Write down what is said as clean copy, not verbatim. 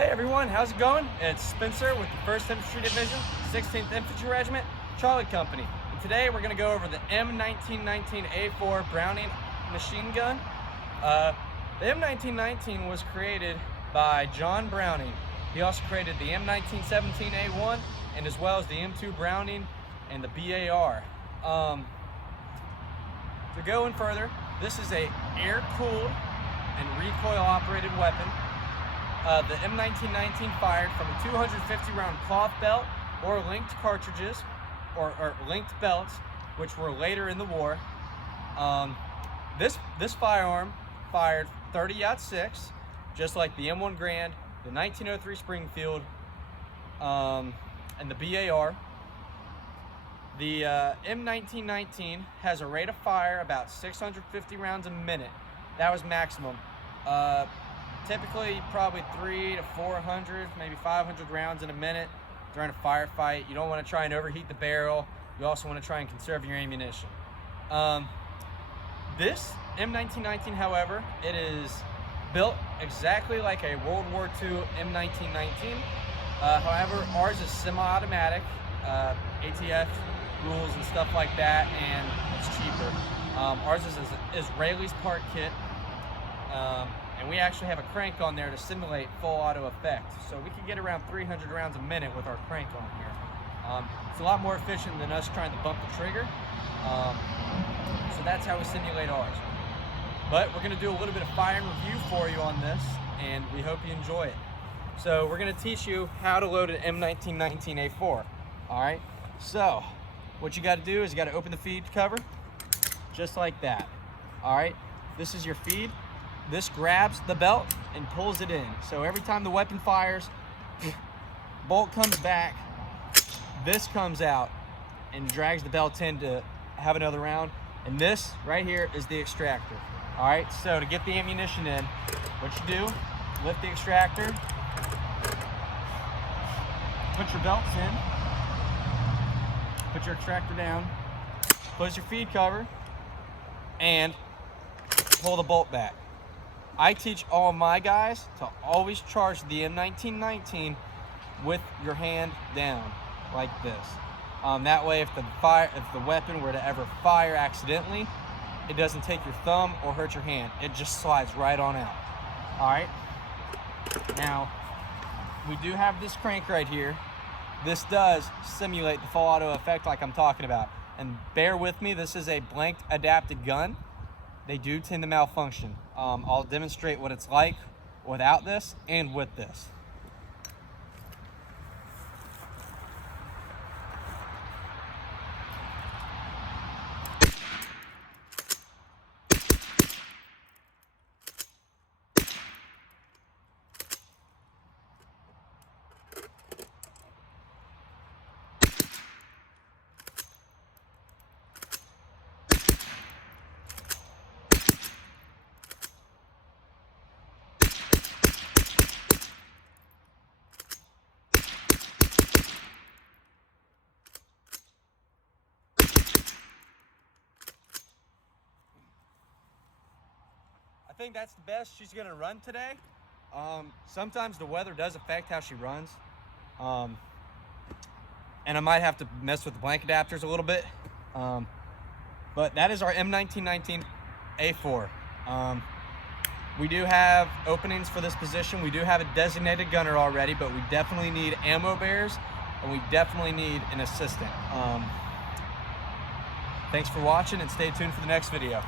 Hey everyone, how's it going? It's Spencer with the 1st Infantry Division, 16th Infantry Regiment, Charlie Company. And today we're going to go over the M1919a4 Browning machine gun. The M1919 was created by John Browning. He also created the M1917a1 and as well as the M2 Browning and the BAR. To go in further, this is a air-cooled and recoil-operated weapon. The M1919 fired from a 250 round cloth belt or linked cartridges or linked belts, which were later in the war. This firearm fired 30-06, just like the M1 Grand, the 1903 Springfield, and the BAR. The M1919 has a rate of fire about 650 rounds a minute. That was maximum. Typically probably 300 to 400, maybe 500 rounds in a minute during a firefight. You don't want to try and overheat the barrel. You also want to try and conserve your ammunition. This M1919, however, it is built exactly like a World War II M1919. However, ours is semi-automatic, ATF rules and stuff like that, and it's cheaper. Ours is an Israeli's part kit. And we actually have a crank on there to simulate full auto effect. So we can get around 300 rounds a minute with our crank on here. It's a lot more efficient than us trying to bump the trigger. So that's how we simulate ours. But we're gonna do a little bit of firing review for you on this, and we hope you enjoy it. So we're gonna teach you how to load an M1919a4. All right, so what you gotta do is you gotta open the feed cover, just like that. All right, this is your feed. This grabs the belt and pulls it in. So every time the weapon fires, bolt comes back, this comes out and drags the belt in to have another round. And this right here is the extractor. All right, so to get the ammunition in, what you do, lift the extractor, put your belts in, put your extractor down, close your feed cover, and pull the bolt back. I teach all my guys to always charge the M1919 with your hand down, like this. That way, if the weapon were to ever fire accidentally, it doesn't take your thumb or hurt your hand. It just slides right on out. All right. Now, we do have this crank right here. This does simulate the full auto effect like I'm talking about. And bear with me, this is a blanked adapted gun. They do tend to malfunction. I'll demonstrate what it's like without this and with this. I think that's the best she's gonna run today. Sometimes the weather does affect how she runs. And I might have to mess with the blank adapters a little bit. But that is our M1919a4. We do have openings for this position. We do have a designated gunner already, but we definitely need ammo bearers and we definitely need an assistant. Thanks for watching and stay tuned for the next video.